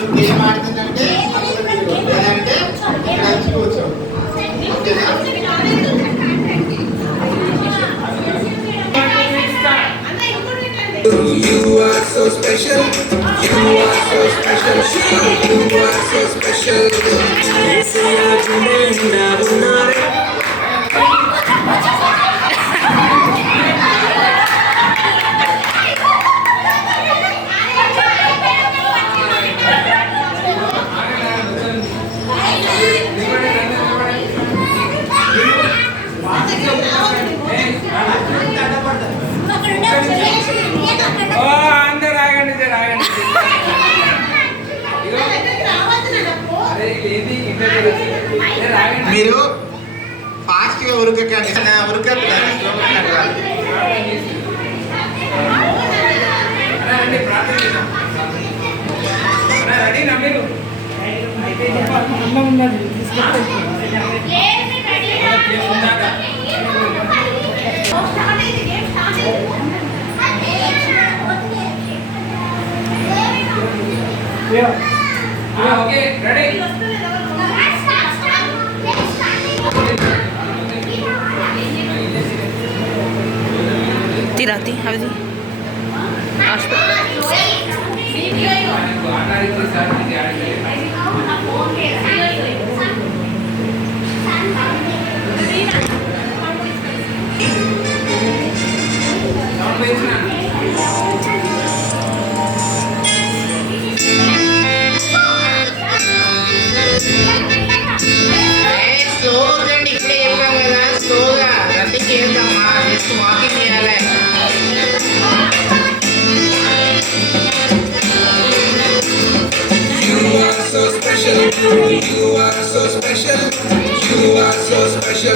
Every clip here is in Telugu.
నువ్వేం ఆడుతుందంటే లేదంటే ఇక్కడ కూర్చో ఓకేనా? You are so special. You are so special. You are so special. మీరు ఫాస్ట్గా ఉరకండి, ఉరకద్దు. Okay ready Tirati, habis ni. You are so special. You are so special.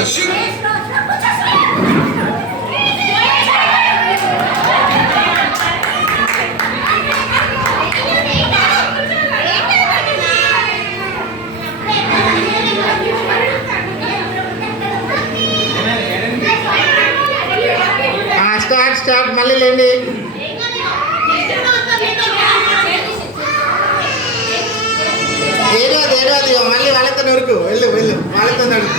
Start మళ్ళీ లేండి. ఏడవది మళ్ళీ వాళ్ళతో నరుకు వెళ్ళు వాళ్ళతో నరుకు.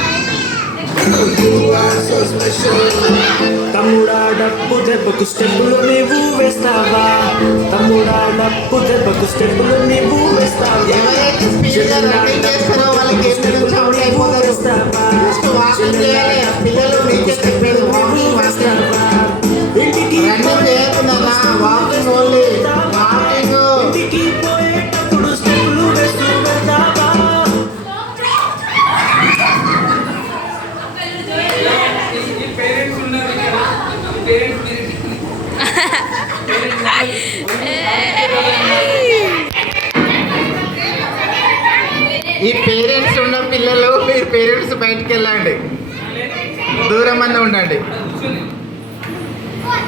తమ్ముడా డప్పు దెబ్బకు స్టెప్పులు నీవు వేస్తావా? తమ్ముడా డప్పు దెబ్బకు స్టెప్పులు నీవు వేస్తావా? ఎవరైతే స్పీడ్గా రన్నింగ్ చేస్తారో వాళ్ళకి ఎప్పుడు సౌండ్ అయిపోతారు. వాకింగ్ చేయాలి పిల్లలు. మీకే చెప్పేది వాకింగ్ వేస్తావా? ఇంటికి రన్నింగ్ చేయకుండా వాకింగ్ ఓన్లీ వాకింగ్. ఇంటికి పోయేటప్పుడు స్టెప్పులు వేస్తూ వెళ్తావా? ఈ పేరెంట్స్ ఉన్న పిల్లలు మీరు పేరెంట్స్ బయటికి వెళ్ళండి, దూరం అన్న ఉండండి.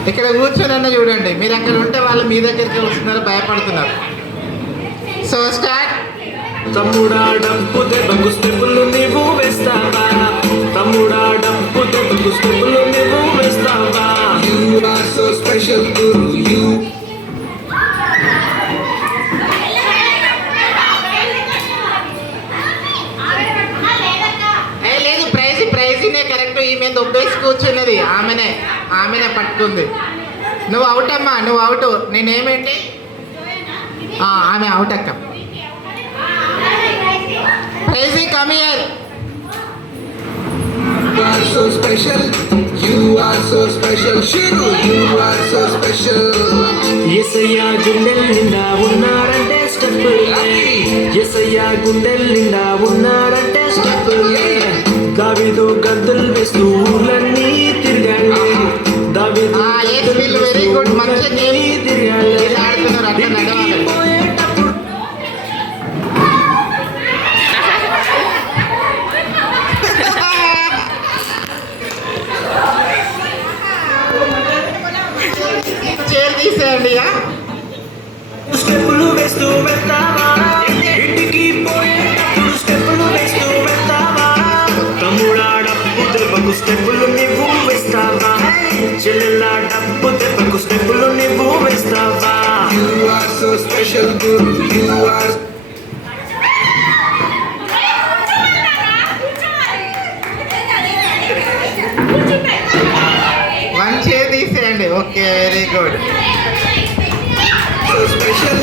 ఇక్కడ కూర్చొని చూడండి. మీరు అక్కడ ఉంటే వాళ్ళు మీ దగ్గరికి వస్తున్నారు, భయపడుతున్నారు. So start. తమ్ముడా డప్పు దెబ్బకు స్టెప్పులు నీవు వేస్తావా? తమ్ముడా డప్పు దెబ్బకు స్టెప్పులు నీవు వేస్తావా? You are so special to you. లేదు ప్రైజ్నే కరెక్ట్. ఈమె దొబ్బేసి కూర్చున్నది ఆమెనే పట్టుకుంది. నువ్వు అవుట్ అమ్మా, నువ్వు అవుట్. నేనేమేంటి ఆమె అవుట్ అక్క. Prize come here. You are so special. You are so special. Shiru, you are so special. యేసయ్యా గుండెల నిండా ఉన్నారంటే స్టెప్పులే. యేసయ్యా గుండెల నిండా ఉన్నారంటే స్టెప్పులు నువ్వు వేస్తావా చెల్లెలా డప్పు దెబ్బకు స్టెప్పులు నువ్వు వేస్తావా You are so special, Guru. You are. One చే తీసేయండి okay very good So special,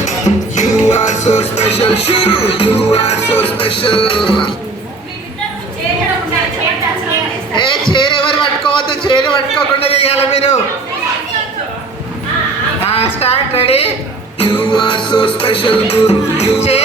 you are so special, Shuru. You are so special. A chair ఎవరు పట్టుకోవద్దు చైర్ పట్టుకోకుండా దిగాలి మీరు start ready You are so special, Guru. You chair